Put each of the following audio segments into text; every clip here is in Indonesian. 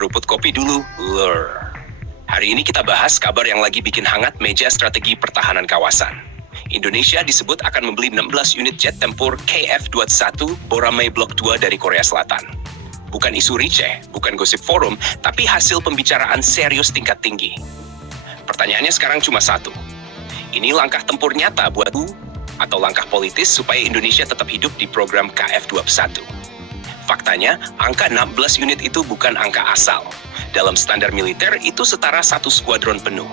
Ruput kopi dulu, lur. Hari ini kita bahas kabar yang lagi bikin hangat meja strategi pertahanan kawasan. Indonesia disebut akan membeli 16 unit jet tempur KF-21 Boramae Blok 2 dari Korea Selatan. Bukan isu receh, bukan gosip forum, tapi hasil pembicaraan serius tingkat tinggi. Pertanyaannya sekarang cuma satu. Ini langkah tempur nyata buat atau langkah politis supaya Indonesia tetap hidup di program KF-21? Faktanya, angka 16 unit itu bukan angka asal. Dalam standar militer, itu setara satu skuadron penuh.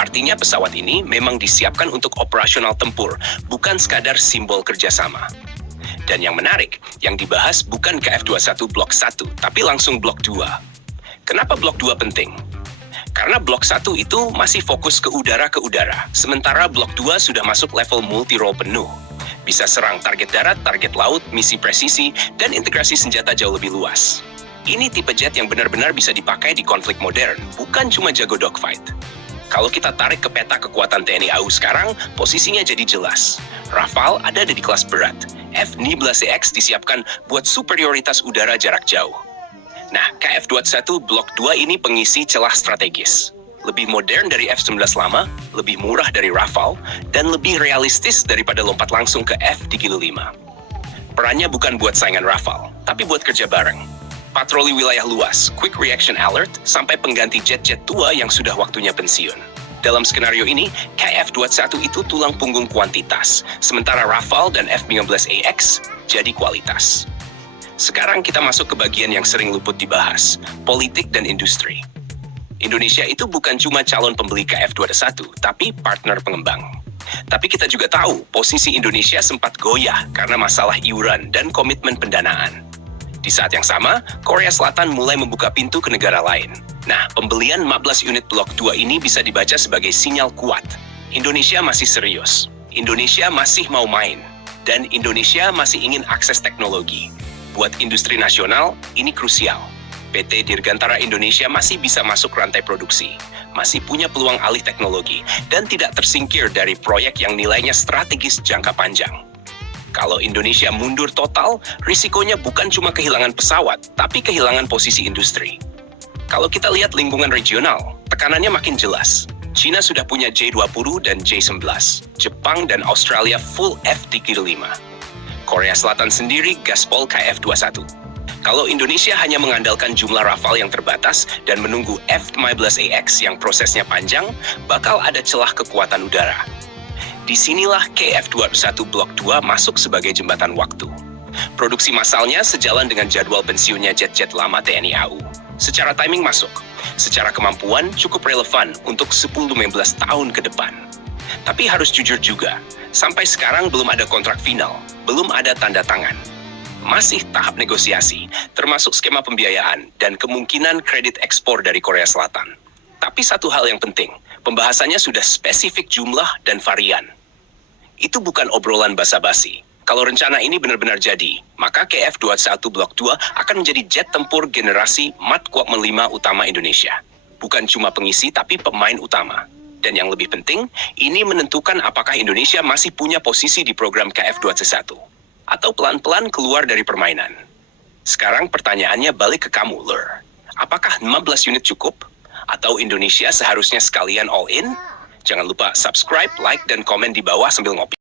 Artinya pesawat ini memang disiapkan untuk operasional tempur, bukan sekadar simbol kerjasama. Dan yang menarik, yang dibahas bukan KF-21 Blok 1, tapi langsung Blok 2. Kenapa Blok 2 penting? Karena Blok 1 itu masih fokus ke udara, sementara Blok 2 sudah masuk level multi-role penuh. Bisa serang target darat, target laut, misi presisi, dan integrasi senjata jauh lebih luas. Ini tipe jet yang benar-benar bisa dipakai di konflik modern, bukan cuma jago dogfight. Kalau kita tarik ke peta kekuatan TNI AU sekarang, posisinya jadi jelas. Rafale ada di kelas berat. F-16EX disiapkan buat superioritas udara jarak jauh. Nah, KF-21 Blok 2 ini pengisi celah strategis. Lebih modern dari F-19 lama, lebih murah dari Rafale, dan lebih realistis daripada lompat langsung ke F-35. Perannya bukan buat saingan Rafale, tapi buat kerja bareng. Patroli wilayah luas, quick reaction alert, sampai pengganti jet-jet tua yang sudah waktunya pensiun. Dalam skenario ini, KF-21 itu tulang punggung kuantitas, sementara Rafale dan F-15EX jadi kualitas. Sekarang kita masuk ke bagian yang sering luput dibahas, politik dan industri. Indonesia itu bukan cuma calon pembeli KF-21, tapi partner pengembang. Tapi kita juga tahu, posisi Indonesia sempat goyah karena masalah iuran dan komitmen pendanaan. Di saat yang sama, Korea Selatan mulai membuka pintu ke negara lain. Nah, pembelian 15 unit Blok 2 ini bisa dibaca sebagai sinyal kuat. Indonesia masih serius. Indonesia masih mau main. Dan Indonesia masih ingin akses teknologi. Buat industri nasional, ini krusial. PT Dirgantara Indonesia masih bisa masuk rantai produksi, masih punya peluang alih teknologi, dan tidak tersingkir dari proyek yang nilainya strategis jangka panjang. Kalau Indonesia mundur total, risikonya bukan cuma kehilangan pesawat, tapi kehilangan posisi industri. Kalau kita lihat lingkungan regional, tekanannya makin jelas. China sudah punya J-20 dan J-11, Jepang dan Australia full F-35. Korea Selatan sendiri gaspol KF-21. Kalau Indonesia hanya mengandalkan jumlah Rafale yang terbatas dan menunggu F-15EX yang prosesnya panjang, bakal ada celah kekuatan udara. Disinilah KF-21 Blok 2 masuk sebagai jembatan waktu. Produksi massalnya sejalan dengan jadwal pensiunnya jet-jet lama TNI AU. Secara timing masuk, secara kemampuan cukup relevan untuk 10-15 tahun ke depan. Tapi harus jujur juga, sampai sekarang belum ada kontrak final, belum ada tanda tangan. Masih tahap negosiasi, termasuk skema pembiayaan dan kemungkinan kredit ekspor dari Korea Selatan. Tapi satu hal yang penting, pembahasannya sudah spesifik jumlah dan varian. Itu bukan obrolan basa-basi. Kalau rencana ini benar-benar jadi, maka KF-21 Blok 2 akan menjadi jet tempur generasi MAT Kuokmen 5 utama Indonesia. Bukan cuma pengisi, tapi pemain utama. Dan yang lebih penting, ini menentukan apakah Indonesia masih punya posisi di program KF-21. Atau pelan-pelan keluar dari permainan. Sekarang pertanyaannya balik ke kamu, lur. Apakah 15 unit cukup? Atau Indonesia seharusnya sekalian all in? Jangan lupa subscribe, like, dan komen di bawah sambil ngopi.